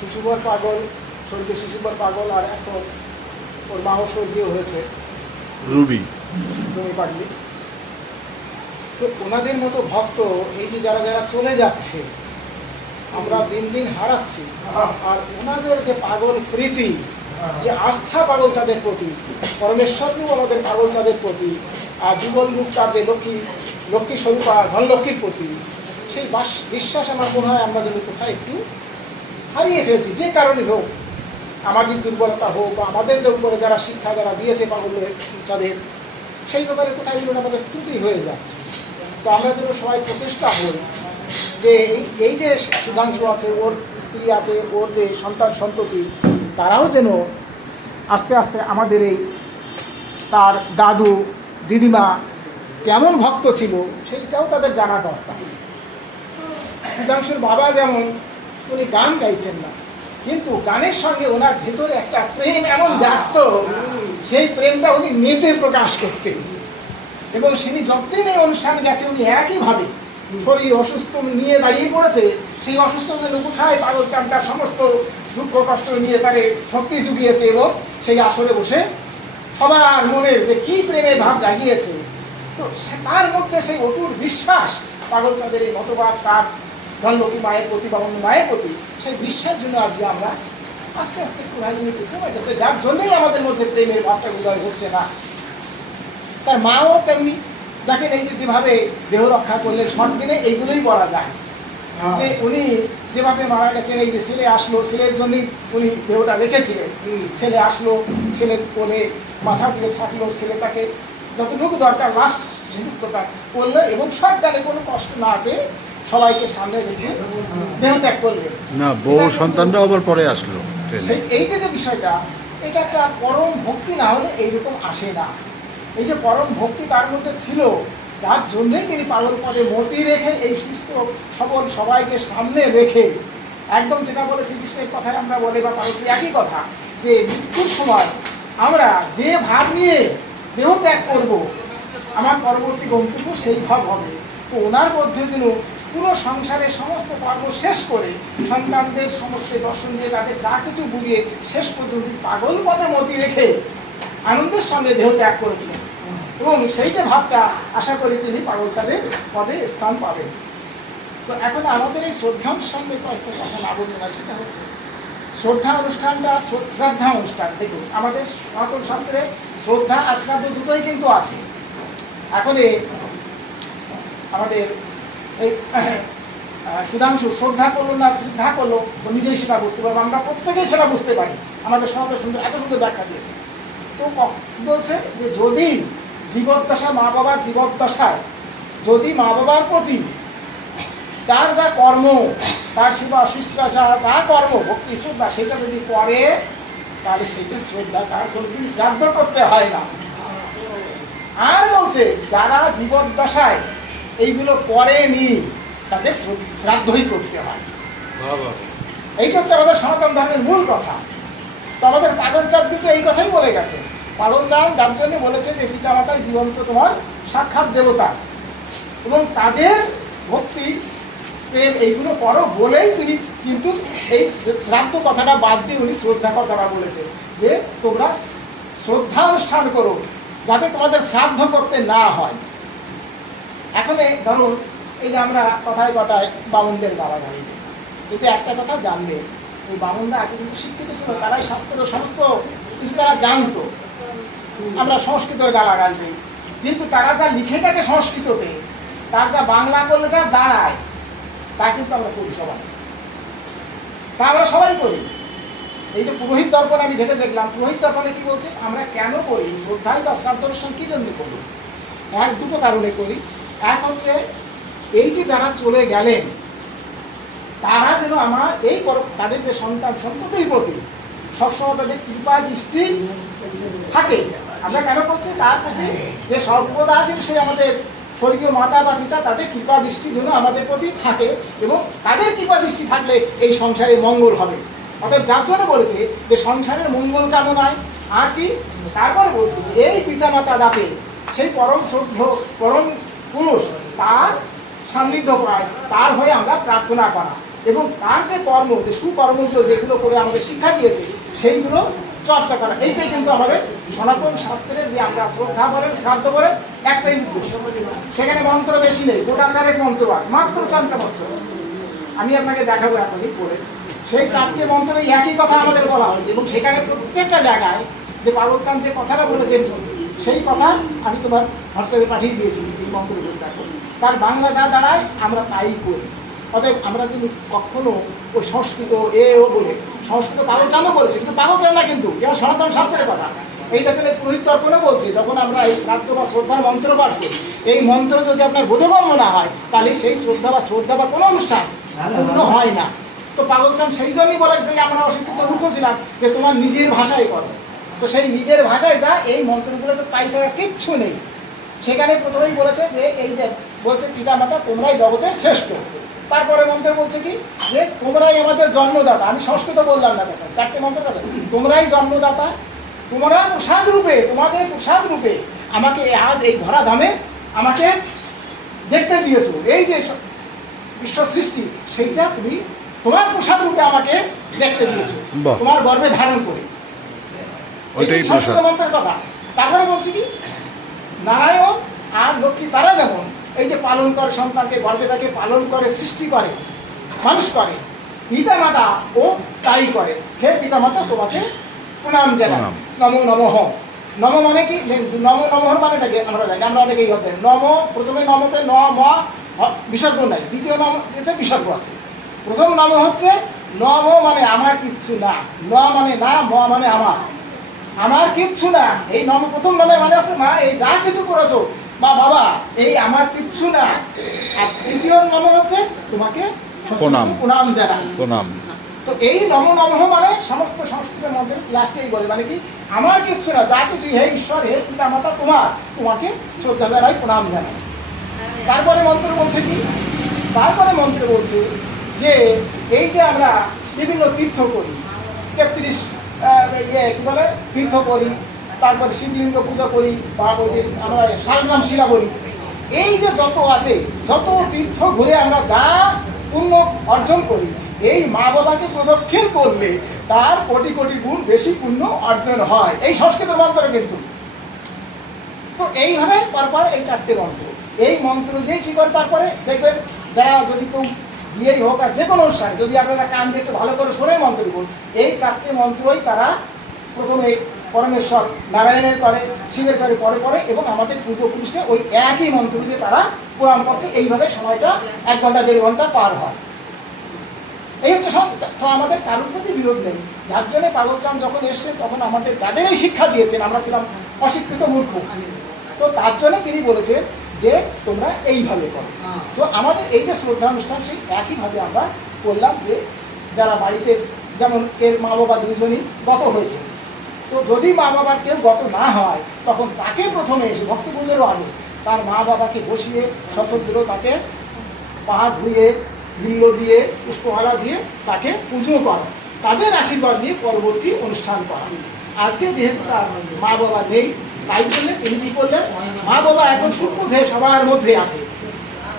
শিশুবর পাগল স্বর্গীয় শিশুবর পাগল আর এখন ওর মাও স্বর্গীয় হয়েছে। রুবি। রমি পাগলি। তো ওনাদের মতো ভক্ত এই যে যারা যারা চলে যাচ্ছে আমরা দিন দিন হারাচ্ছি। আর ওনাদের যে পাগল প্রীতি যে আস্থা পাগল চাঁদের প্রতি পরমেশ্বরও আমাদের পাগল চাঁদের প্রতি আর যুগল রূপ তার যে লক্ষ্মী লক্ষ্মী স্বরূপ ধনলক্ষ্মীর প্রতি সেই বাস- বিশ্বাস আমার মনে হয় আমরা যদি কোথায় একটু হারিয়ে ফেলছি, যে কারণে হোক আমাদের দুর্বলতা হোক বা আমাদের যে উপরে যারা শিক্ষা যারা দিয়েছে পাগলের চাঁদের সেই ব্যাপারে কোথায় যেন আমাদের ত্রুটি হয়ে যাচ্ছে। তো আমরা যেন সবাই প্রচেষ্টা হই যে এই এই যে সুধাংশু আছে, ওর স্ত্রী আছে, ওর যে সন্তান সন্ততি, তারাও যেন আস্তে আস্তে আমাদের এই তার দাদু, দিদিমা কেমন ভক্ত ছিল, সেইটাও তাদের জানা দরকার। সুধাংশুর বাবা যেমন উনি গান গাইতেন না। কিন্তু গানের সঙ্গে ওনার ভেতরে একটা প্রেম এমন জাগত, সেই প্রেমটা উনি নেচে প্রকাশ করতেন। এবং তিনি যতদিন এই অনুষ্ঠানে গেছে, উনি একইভাবে শরীর অসুস্থ নিয়ে দাঁড়িয়ে পড়েছে, সেই অসুস্থতার কোথায় পাগল তার সমস্ত দুঃখ কষ্ট নিয়ে তাকে শক্তি জুগিয়েছে এবং সেই আসরে বসে সবার মনে যে কি প্রেমের ভাব জাগিয়েছে, তো তার মধ্যে সেই অটুট বিশ্বাস পাগল চাঁদের এই মতবাদ, তার ধনলক্ষ্মী মায়ের প্রতি বা অন্য মায়ের প্রতি সেই বিশ্বাস জন্য আজকে আমরা আস্তে আস্তে কোথায় কমে যাচ্ছে যার জন্যই আমাদের মধ্যে প্রেমের ভাবটা উদয় হচ্ছে না। তার মাও তেমনি দেখেন এই যে যেভাবে দেহ রক্ষা করলেন শর্ট দিনে এইগুলোই বলা যায়। যে উনি যেভাবে মারা গেছেন এই যে ছেলে আসলো ছেলের জন্যই উনি দেহটা রেখেছিলেন। ছেলে আসলো ছেলের কোলে মাথা দিয়ে থাকল ছেলে তাকে যতটুকু দরকার লাস্ট মুক্ততা করল এবং সব গানে কোনো কষ্ট না পেয়ে সবাইকে সামনে রেখে দেহ ত্যাগ করলেন না বউ সন্তানরাও আবার পরে আসলো এই যে যে বিষয়টা এটা একটা পরম ভক্তি না হলে এইরকম আসে না। এই যে পরম ভক্তি তার মধ্যে ছিল তার জন্যই তিনি পাগল পদে মতি রেখে এই সুস্থ সবল সবাইকে সামনে রেখে একদম যেটা বলে শ্রীকৃষ্ণের কথায় আমরা বলে বা পার্বতী একই কথা যে মৃত্যুর সময় আমরা যে ভাব নিয়ে দেহ ত্যাগ করব আমার পরবর্তী গন্তব্য সেই ভাব হবে। তো ওনার মধ্যে যেন পুরো সংসারের সমস্ত কর্ম শেষ করে সন্তানদের, সমস্ত দর্শন দিয়ে তাদের যা কিছু বুঝিয়ে শেষ পর্যন্ত পাগল পথে মতি রেখে আনন্দের সঙ্গে দেহ ত্যাগ করেছেন এবং সেই যে ভাবটা আশা করি তিনি পাগল চাঁদের পদে স্থান পাবেন। তো এখন আমাদের এই শ্রদ্ধার সঙ্গে কয়েকটা কথা না বলবে না সেটা হচ্ছে শ্রদ্ধা অনুষ্ঠানটা শ্রদ্ধা অনুষ্ঠান। দেখুন, আমাদের সনাতন শাস্ত্রে শ্রদ্ধা আর শ্রাদ্ধ দুটোই কিন্তু আছে। এখন আমাদের এই সুধাংশু, শ্রদ্ধা করল না শ্রদ্ধা করল নিজেই সেটা বুঝতে পারব। আমরা প্রত্যেকেই সেটা বুঝতে পারি। আমাদের সমাজে সুন্দর এত সুন্দর ব্যাখ্যা দিয়েছে। তো বলছে? যে যদি জীবদ্দশা মা বাবার জীবদ্দশায়, যদি মা বাবার প্রতি তার যা কর্ম, তার সেবা শুশ্রূষা তা কর্ম, ভক্তি, শ্রদ্ধা, সেটা যদি করে, তাহলে সেটা শ্রদ্ধা তার কোনো শ্রাদ্ধ করতে হয় না। আর বলছে, যারা জীবদ্দশায় এইগুলো করেনি তাদের শ্র- শ্রাদ্ধই করতে হয়। এইটা হচ্ছে আমাদের সনাতন ধর্মের মূল কথা। তো আমাদের পাগল চাঁদ কিন্তু এই কথাই বলে গেছে। পাগল চাঁদ যার জন্য বলেছে যে পিতা মাতাই জীবন্ত তোমার সাক্ষাৎ দেবতা। এবং তাদের ভক্তি প্রেম এইগুলো করো বলেই তিনি কিন্তু এই শ্রাদ্ধ কথাটা বাদ দিয়ে উনি শ্রদ্ধা কথাটা বলেছে যে তোমরা শ্রদ্ধা অনুষ্ঠান করো যাতে তোমাদের শ্রাদ্ধ করতে না হয়। এখন ধরুন, এই যে আমরা কথায় কথায় বামুনদের গালাগালি দিই। কিন্তু একটা কথা জানবে, এই বামুনরা আগে কিন্তু শিক্ষিত ছিল, তারাই শাস্ত্রের সমস্ত কিছু তারা জানতো। আমরা সংস্কৃতের গালাগাল দিই। কিন্তু তারা যা লিখে গেছে সংস্কৃততে, তার যা বাংলা করলে যা দাঁড়ায়, তা কিন্তু আমরা করি সবাই। তা আমরা সবাই করি। এই যে পুরোহিত দর্পণ আমি ঘেটে দেখলাম, পুরোহিত দর্পণে কি বলছে? আমরা কেন করি? শ্রদ্ধাই বা শ্রাদ্ধ অনুষ্ঠান কি জন্য করি? এক, দুটো কারণে করি। এক হচ্ছে, এই যে যারা চলে গেলেন, তারা যেন আমার এই তাদের যে সন্তান, সন্ততির প্রতি সবসময় তাদের কৃপা দৃষ্টি থাকে। আমরা কেন করছি? তার প্রতি যে সর্বদা যেন সে আমাদের স্বর্গীয় মাতা বা পিতা, তাদের কৃপা দৃষ্টি যেন আমাদের প্রতি থাকে এবং তাদের কৃপা দৃষ্টি থাকলে এই সংসারে মঙ্গল হবে। অর্থাৎ যার জন্য বলেছে যে সংসারের মঙ্গল কামনায় আর কি? তারপরে বলছে, এই পিতা মাতা যাতে সেই পরম শ্রদ্ধ, পরম পুরুষ, তার সান্নিধ্য পায়, তার হয়ে আমরা প্রার্থনা করা। এবং তার যে কর্ম, যে সুকর্মগুলো যেগুলো করে আমাদের শিক্ষা দিয়েছে, সেইগুলো চর্চা করা। এইটাই কিন্তু আমাদের সনাতন শাস্ত্রের যে আমরা শ্রদ্ধা করেন শ্রাদ্ধ করেন একটাই উদ্দেশ্য সেখানে মন্ত্র বেশি নেই, গোটা চারেক মন্ত্র আছে, মাত্র চারটা মন্ত্র। আমি আপনাকে দেখাবো এখনই পরে। সেই চারটে মন্ত্রে একই কথা আমাদের বলা হয়েছে, এবং সেখানে প্রত্যেকটা জায়গায় যে পার্বত্যান যে কথাটা বলেছেন সেই কথা আমি তোমার হোয়াটসঅ্যাপে পাঠিয়ে দিয়েছি এই মন্ত্রগুলো দেখো। তার বাংলা যা দাঁড়ায় আমরা তাই করি। অতএব আমরা যদি কখনো ওই সংস্কৃত এ ও বলে সংস্কৃত পাগলচানও বলেছে কিন্তু পাগলচান না কিন্তু এটা সনাতন শাস্ত্রের কথা। এই এই পুরোহিত তর্পণে বলছে যখন আমরা এই শ্রাদ্ধ বা শ্রদ্ধার মন্ত্র পাঠ করি এই মন্ত্র যদি আপনার বোধগম্য না হয় তাহলে সেই শ্রদ্ধা বা শ্রদ্ধা বা কোনো অনুষ্ঠান পূর্ণ হয় না। তো পাগলচান সেই জন্যই বলেছে যে আমরা অশিক্ষিত মূর্খ ছিলাম যে তোমার নিজের ভাষায় করো। তো সেই নিজের ভাষায় যা এই মন্ত্রগুলো তো তাই ছাড়া কিচ্ছু নেই। সেখানে প্রথমেই বলেছে যে এই যে বলছে চিতামাতা তোমরাই জগতের শ্রেষ্ঠ। তারপরে মন্ত্র বলছে কি? যে তোমরাই আমাদের জন্মদাতা। আমি সংস্কৃত বললাম না দেখো চারটে মন্ত্র দেখো তোমরাই জন্মদাতা। তোমরা প্রসাদ রূপে তোমাদের প্রসাদ রূপে আমাকে আজ এই ধরা ধামে আমাকে দেখতে দিয়েছ। এই যে বিশ্ব সৃষ্টি সেইটা তুমি তোমার প্রসাদ রূপে আমাকে দেখতে দিয়েছ। তোমার গর্বে ধারণ করে। ওইটাই এটাই প্রসাদ। কথা। তারপরে বলছি কি নারায়ণ আর লক্ষ্মী তারা যেমন এই যে পালন করে সন্তানকে গর্ভে পালন করে সৃষ্টি করে মানুষ করে ও তাই করে হে তোমাকে প্রণাম জানাই। নম নমঃ। নম মানে কি? যে নম নমঃ মানেটা কি? আমরা জানি আমরা অনেকেই হচ্ছে নম প্রথমে নমতে ন ম বিসর্গ নাই। দ্বিতীয় নম এতে বিসর্গ আছে। প্রথম নম হচ্ছে নম মানে আমার কিচ্ছু না। ন মানে না ম মানে আমার। আমার কিচ্ছু না। এই নম প্রথম নামে মানে আছে মা এই যা কিছু করেছ বা বাবা এই আমার কিচ্ছু না। আর তৃতীয় নাম হচ্ছে তোমাকে প্রণাম। প্রণাম জানাই। প্রণাম। তো এই নম নমঃ মানে সমস্ত সংস্কৃতের মধ্যে লাস্টেই বলে মানে কি আমার কিচ্ছু না যা কিছু হে ঈশ্বর হে পিতা মাতা তোমার তোমাকে শ্রদ্ধা জানাই প্রণাম জানাই। তারপরে মন্ত্র বলছে কি? তারপরে মন্ত্র বলছে যে এই যে আমরা বিভিন্ন তীর্থ করি তেত্রিশ ইয়ে কি বলে, তীর্থ করি, তারপরে শিবলিঙ্গ পূজা করি, বা ওই যে আমরা শালগ্রাম শিলা বলি। এই যে যত আছে, যত তীর্থ ঘুরে আমরা যা পুণ্য অর্জন করি, এই মা বাবাকে প্রদক্ষিণ করলে তার কোটি কোটি গুণ বেশি পুণ্য অর্জন হয়। এই সংস্কৃত মন্ত্র কিন্তু। তো এইভাবে পরপর এই চারটে মন্ত্র। এই মন্ত্র দিয়ে কি করে তারপরে দেখবেন, যারা যদি কেউ বিয়েই হোক আর যে কোনো অনুষ্ঠানে, যদি আপনারা কান দিয়ে একটু ভালো করে শোনে মন্ত্র বলুন এই চারটে মন্ত্রই তারা প্রথমে পরমেশ্বর নারায়ণের করে শিবের করে পরে পরে এবং আমাদের পূর্বপুরুষকে ওই একই মন্ত্র দিয়ে তারা প্রণাম করছে। এইভাবে সময়টা এক ঘণ্টা, দেড় ঘণ্টা পার হয়। এই হচ্ছে সব। তো আমাদের কারোর প্রতি বিরোধ নেই। যার জন্য পাগলচান যখন এসছে, তখন আমাদের যাদের এই শিক্ষা দিয়েছেন, আমরা ছিলাম অশিক্ষিত মূর্খ। তো তার জন্য তিনি বলেছেন যে তোমরা এইভাবে করো। তো আমাদের এই যে শ্রদ্ধা অনুষ্ঠান সেই একইভাবে আমরা করলাম যে যারা বাড়িতে যেমন এর মা বাবা দুজনই গত হয়েছে। তো যদি মা বাবার কেউ গত না হয় তখন তাকে প্রথমে এসে ভক্ত পুজোরও আগে তার মা বাবাকে বসিয়ে সশস্ত্র তাকে পা ধুয়ে বিল্ল দিয়ে পুষ্পহারা দিয়ে তাকে পুজো করা তাদের আশীর্বাদ নিয়ে পরবর্তী অনুষ্ঠান করা। আজকে যেহেতু তার মা বাবা নেই তাই জন্য তিনি কি করলেন। মা বাবা এখন সূক্ষ্মদেহ সবার মধ্যে আছে।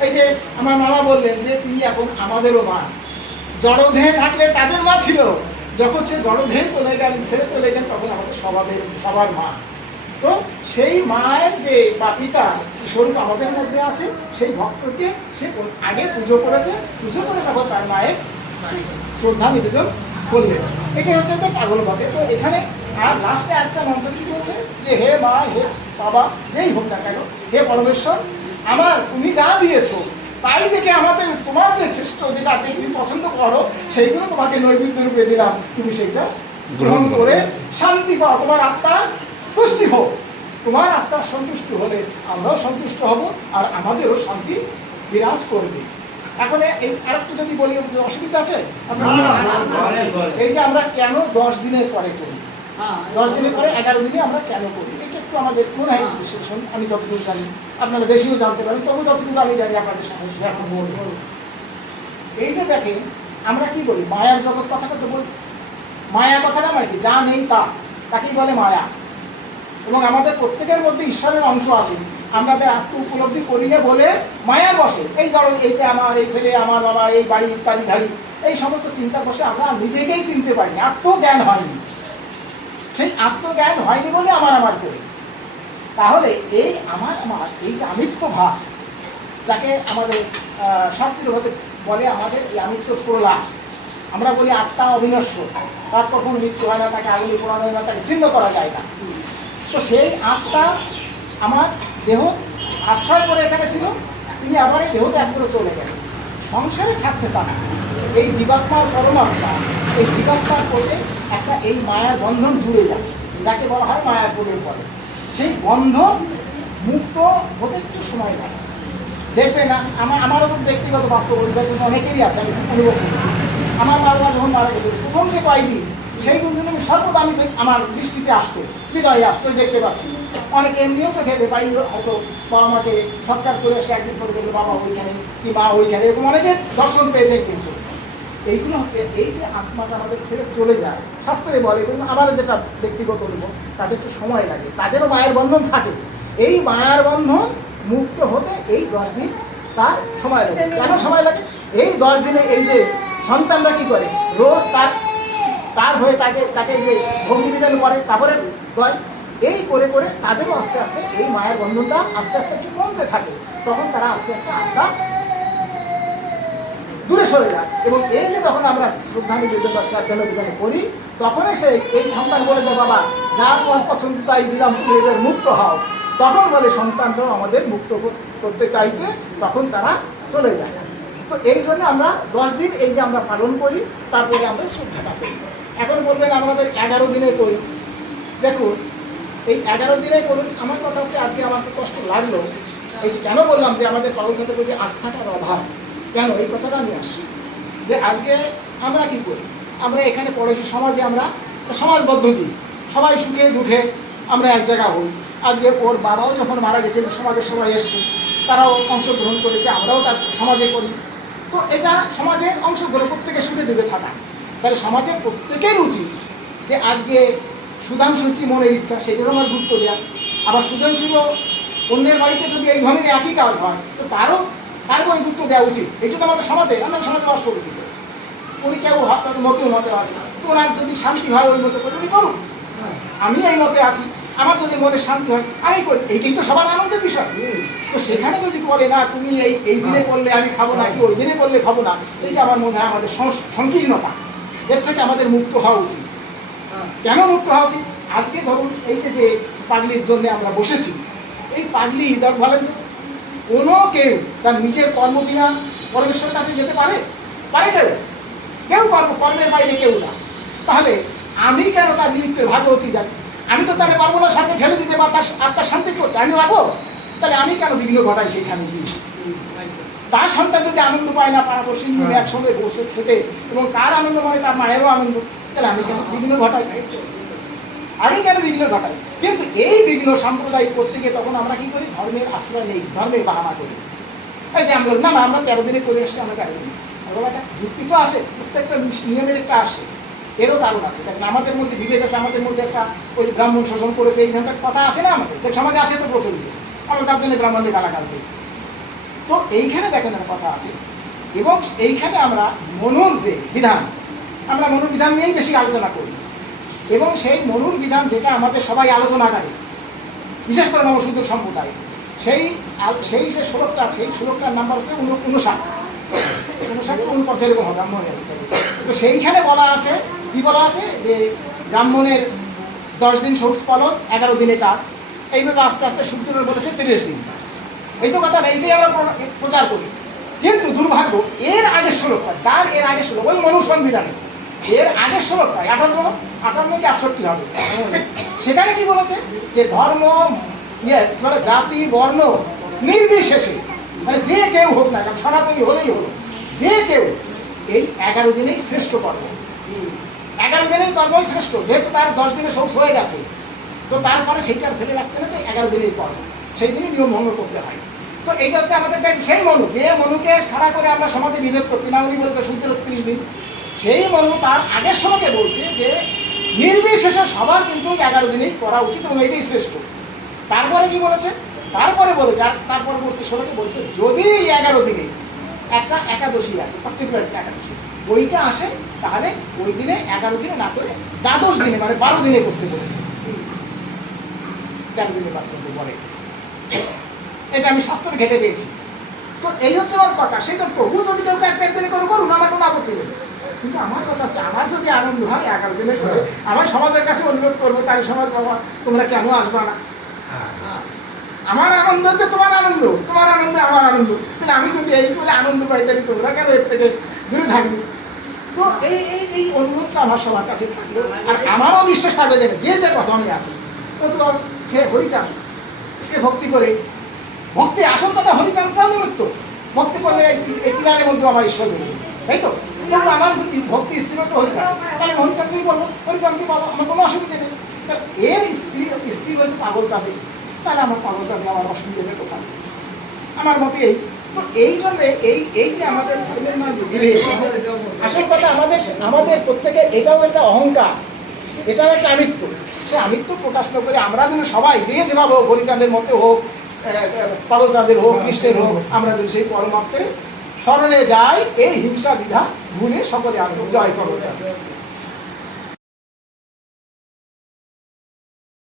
এই যে আমার মামা বললেন যে তিনি এখন আমাদেরও মা। জড়দেহে থাকলে তাদের মা ছিল। যখন সে জড়দেহে চলে গেলেন ছেড়ে চলে গেলেন তখন আমাদের সবাদের, সবার মা। তো সেই মায়ের যে বা পিতা স্বরূপ আমাদের মধ্যে আছে, সেই ভক্তকে সে আগে পুজো করেছে। পুজো করে তখন তার মায়ের শ্রদ্ধা নিবেদন করলেন। এটাই হচ্ছে তো পাগল পথে। তো এখানে আর লাস্টে একটা মন্ত্র কি বলছে যে হে মা হে বাবা যেই হোক না কেন হে পরমেশ্বর আমার তুমি যা দিয়েছ তাই দেখে আমাদের তোমার যে শ্রেষ্ঠ যেটা তুমি পছন্দ করো সেইগুলো তোমাকে নৈবেদ্য রূপে দিলাম। তুমি সেইটা গ্রহণ করে শান্তি পাও। তোমার আত্মার তুষ্টি হোক। তোমার আত্মার সন্তুষ্ট হলে আমরাও সন্তুষ্ট হব আর আমাদেরও শান্তি বিরাজ করবে। এখন এই আরেকটু যদি বলি অসুবিধা আছে? এই যে আমরা কেন দশ দিনের পরে করি? দশ দিনের পরে এগারো দিনে আমরা কেন করি? এটা একটু আমাদের হয় বিশ্লেষণ আমি যতটুকু জানি। আপনারা বেশিও জানতে পারেন তবু যতটুকু আমি জানি আপনাদের সামনে শেয়ার করব এই যে দেখেন আমরা কি বলি? মায়ার জগৎ কথাটা তো বলি। মায়া কথাটা মানে কি? যা নেই তা। তাকেই বলে মায়া। এবং আমাদের প্রত্যেকের মধ্যে ঈশ্বরের অংশ আছে। আমাদের আত্ম উপলব্ধি করি না বলে মায়া বসে। এই ধরো এইটা আমার এই ছেলে আমার বাবা এই বাড়ি ইত্যাদি ধাড়ি এই সমস্ত চিন্তা বসে আমরা নিজেকেই চিনতে পারিনি। আত্মজ্ঞান হয়নি। সেই আত্মজ্ঞান হয়নি বলে আমার আমার করি তাহলে এই আমার আমার, এই যে আমিত্ব ভাব, যাকে আমাদের শাস্তির হতে বলে আমাদের এই আমিত্ব প্রলাপ, আমরা বলি আত্মা অবিনশ্বর তার কখনো মৃত্যু হয় না, তাকে আগুনে পোড়ানো হয় না, তাকে ছিন্ন করা যায় না। তো সেই আত্মা আমার দেহ আশ্রয় করে এখানে ছিল, তিনি আবার এই দেহ ত্যাগ করে চলে গেলেন। সংসারে থাকতে তারা এই জীবাত্মার পরমাত্মা এই জীবাত্মার কোলে একটা এই মায়ার বন্ধন জুড়ে যায়, যাকে বলা হয় মায়ার কোলের পরে সেই বন্ধন মুক্ত হতে একটু সময় লাগে। দেখবে না, আমার আমারও খুব ব্যক্তিগত বাস্তব অভিজ্ঞতা অনেকেরই আছে, আমি অনুভব করেছি। আমার বাবা যখন মারা গেছে, প্রথম যে কয়েকদিন, সেই দিন আমি সর্বদা আমি আমার দৃষ্টিতে আসতো, হৃদয়ে আসতো দেখতে পাচ্ছি। অনেকে এমনিও তো খেতে বাড়ি হয়তো বাবা মাকে সৎকার করে এসে একদিন করে দেখল বাবা ওইখানে, কি মা ওইখানে, এরকম অনেকে দর্শন পেয়েছে কিন্তু। এইগুলো হচ্ছে এই যে আত্মাটা আমাদের ছেড়ে চলে যায়, শাস্ত্রে বলে এবং আমার যেটা ব্যক্তিগত অনুভব তাদের একটু সময় লাগে, তাদেরও মায়ের বন্ধন থাকে। এই মায়ার বন্ধন মুক্ত হতে এই দশ দিন তার সময় লাগে। কেন সময় লাগে? এই দশ দিনে এই যে সন্তানরা কি করে? রোজ তার তার হয়ে তাকে তাকে যে ভক্তি বিধান করে, তারপরে করে। এই করে করে তাদেরও আস্তে আস্তে এই মায়ের বন্ধনটা আস্তে আস্তে একটু কমতে থাকে। তখন তারা আস্তে আস্তে আত্মা দূরে সরে যায় এবং এই যে যখন আমরা শ্রদ্ধা নিবেদন বা করি, তখনই সে এই সন্তান বলে যে, বাবা যা তোমার পছন্দ তাই দিলাম, তুমি মুক্ত হও। তখন বলে সন্তানটাও আমাদের মুক্ত করতে চাইছে, তখন তারা চলে যায়। তো এই জন্য আমরা দশ দিন এই যে আমরা পালন করি, তারপরে আমরা শ্রদ্ধাটা করি। এখন বলবেন আমাদের এগারো দিনে করি দেখুন, এই এগারো দিনে করুন, আমার কথা হচ্ছে আজকে আমার কষ্ট লাগল। এই কেন বললাম যে, আমাদের ছাত্র প্রতি আস্থাটার অভাব কেন? এই কথাটা আমি আসছি যে আজকে আমরা কি করি? আমরা এখানে পড়েছি সমাজে আমরা সমাজবদ্ধ জীব। সবাই সুখে দুঃখে আমরা এক জায়গা হই। আজকে ওর বাবাও যখন মারা গেছে সমাজের সবাই এসছে। তারাও অংশগ্রহণ করেছে, আমরাও তার সমাজে করি। তো এটা সমাজের অংশগ্রহণ প্রত্যেকে সুখে দুঃখে থাকা। তাহলে সমাজের প্রত্যেকের উচিত যে আজকে সুধাংশুর কি মনের ইচ্ছা সেটারও আমার গুরুত্ব দেওয়া আবার সুধাংশুরও অন্যের বাড়িতে যদি এই ধরনের একই কাজ হয়, তো তারও তার উপরে গুরুত্ব দেওয়া উচিত। এটা তো আমাদের সমাজে আমরা সমাজে বাস করি কি করে? উনি কেউ মতেও মতে আছে ওনার যদি শান্তি হয় ওই মতো করে উনি করুন আমি এই মতে আছি। আমার যদি মনে শান্তি হয় আমি করি। এইটাই তো সবার আনন্দের বিষয়। তো সেখানে যদি বলে না তুমি এই এই দিনে করলে আমি খাব না কি ওই দিনে করলে খাব না? এইটা আমার মনে হয় আমাদের সংকীর্ণতা। এর থেকে আমাদের মুক্ত হওয়া উচিত। কেন মুক্ত হওয়া উচিত? আজকে ধরুন এই যে যে পাগলির জন্য আমরা বসেছি এই পাগলি ধর বলেন তো, কোনো কেউ তার নিজের কর্ম বিনা পরমেশ্বরের কাছে যেতে পারে? পারে কেউ? কেউ কর্ম কর্মের বাইরে কেউ না। তাহলে আমি কেন তার নিমিত্তের ভাগবতী যাই? আমি তো তাহলে পারব না সামনে ঠেলে দিতে বা তার আত্মার শান্তি করতে আমি পারব? তাহলে আমি কেন বিঘ্ন ঘটাই সেখানে গিয়ে? তার সন্তান যদি আনন্দ পায় না পাড়াপড়শি মিলে একসঙ্গে বসে খেতে এবং তার আনন্দ মানে তার মায়েরও আনন্দ তাহলে আমি কেন বিঘ্ন ঘটাই আমি কেন বিঘ্ন ঘটাই কিন্তু এই বিঘ্ন সাম্প্রদায়িক করতে গিয়ে তখন আমরা কি করি? ধর্মের আশ্রয় নেই, ধর্মের বাহানা করি। এই যে আমরা না না, আমরা তেরো দিনে করে এসছি, আমরা দিন অথবা একটা যুক্তি তো আসে প্রত্যেকটা নিয়মের একটা আসে। এরও কারণ আছে। দেখেন, আমাদের মধ্যে বিভেদ আছে, আমাদের মধ্যে একটা ওই ব্রাহ্মণ শোষণ করেছে, এই ধরনের কথা আছে না আমাদের? সমাজে আছে তো প্রচলিত আমরা তার জন্য ব্রাহ্মণকে গালাগাল দিই। তো এইখানে দেখেন একটা কথা আছে। এবং এইখানে আমরা মনুর যে বিধান, আমরা মনুর বিধান নিয়েই বেশি আলোচনা করি। এবং সেই মনুর বিধান যেটা আমাদের সবাই আলোচনা করে বিশেষ করে নবসূত্র সম্প্রদায়। সেই সেই যে শ্লোকটা আছে সেই শ্লোকটার নাম্বার হচ্ছে উন- উনষাট। উনষাট উনপঞ্চাশ এরকম হবে ব্রাহ্মণের তো সেইখানে বলা আছে, কি বলা আছে? যে ব্রাহ্মণের দশ দিন সৌষ ফলস এগারো দিনে কাজ। এইভাবে আস্তে আস্তে সূত্রের বলেছে তিরিশ দিন। এই তো কথা এইটাই আমরা প্র- প্রচার করি। কিন্তু দুর্ভাগ্য, এর আগে শ্লোকটা তার এর আগের শ্লোক ওই মনু সংবিধানে। এর আগের শ্লোকটায় আটান্ন আটান্ন কি আটষট্টি হবে? সেখানে কি বলেছে? যে ধর্ম ইয়ে বলে জাতি, বর্ণ নির্বিশেষে মানে যে কেউ হোক না কারণ সনাতনী হলেই হলো যে কেউ এই এগারো দিনেই শ্রেষ্ঠ কর্ম। এগারো দিনেই কর্ম শ্রেষ্ঠ, যেহেতু তার দশ দিনে সৌষ হয়ে গেছে, তো তারপরে সেইটা ফেলে রাখতে না যে এগারো দিনেই কর্ম। সেই দিনই নিয়ম ভঙ্গ করতে হয়। তো এটা হচ্ছে আমাদের সেই মনু। যে মনুকে খাড়া করে আমরা সমাজে বিভেদ করছি, না উনি বলছে সূর্যের ত্রিশ দিন। সেই মনু তার আগের সময়কে বলছে যে, নির্বিশেষে সবার কিন্তু এগারো দিনেই করা উচিত এবং এটাই শ্রেষ্ঠ। তারপরে কি বলেছে? তারপরে বলেছে, আর তার পরবর্তী ষোলোকে বলছে, যদি এগারো দিনে একটা একাদশী আছে পার্টিকুলার একাদশী, ওইটা আসে, তাহলে ওই দিনে এগারো দিনে না করে দ্বাদশ দিনে মানে বারো দিনে করতে বলেছে। তেরো দিনে বাদ করতে বলে এটা আমি শাস্ত্রে ঘেটে পেয়েছি। তো এই হচ্ছে আমার কথা। সেই তো প্রভু যদি কেউ এক একদিনে করে করুন আমার কোনো আপত্তি নেই কিন্তু আমার কথা হচ্ছে আমার যদি আনন্দ হয় এগারো দিনে করে আমার সমাজের কাছে অনুরোধ করব তাই সমাজ বাবা তোমরা কেন আসবা না? আমার আনন্দ হচ্ছে তোমার আনন্দ তোমার আনন্দ আমার আনন্দ। তাহলে আমি যদি এই বলে আনন্দ পাই তাহলে তোমরা কেন এর থেকে দূরে থাকবে? তো এই এই এই অনুরোধটা আমার সবার কাছে থাকল আর আমারও বিশ্বাস থাকবে যে যে যে কথা আমি আছি ও তো সে হরিচান সে ভক্তি করে। ভক্তি আসল কথা হরিচানটাও নিমিত্ত। ভক্তি করলে এই- পিলারের মধ্যে আমার ঈশ্বর তাই তো? কিন্তু আমার ভক্তি- ভক্তি স্ত্রী হচ্ছে হরিচান তাহলে হরিচানকেই বলব হরিচানকে বলো আমার কোনো অসুবিধা নেই। এর স্ত্রী স্ত্রী হয়েছে পাগল চাঁদে। তাহলে আমার পাগল চাঁদে আমার অসুবিধা নেই কোথায়? আমার মতে এই। তো এই জন্য এই এই যে আমাদের ধর্মের আসল কথা আমাদের আমাদের প্রত্যেকের এটাও একটা অহংকার, এটাও একটা আমিত্ব। সে আমিত্ব প্রকাশ না করে আমরা যেন সবাই, যে যেভাবে হোক হরিচাঁদের মধ্যে হোক পাগল চাঁদের হোক, কৃষ্ণের হোক, আমরা যেন সেই পরমাত্মের স্মরণে যাই, এই হিংসা দ্বিধা ভুলে সকলে আনন্দ জয় করো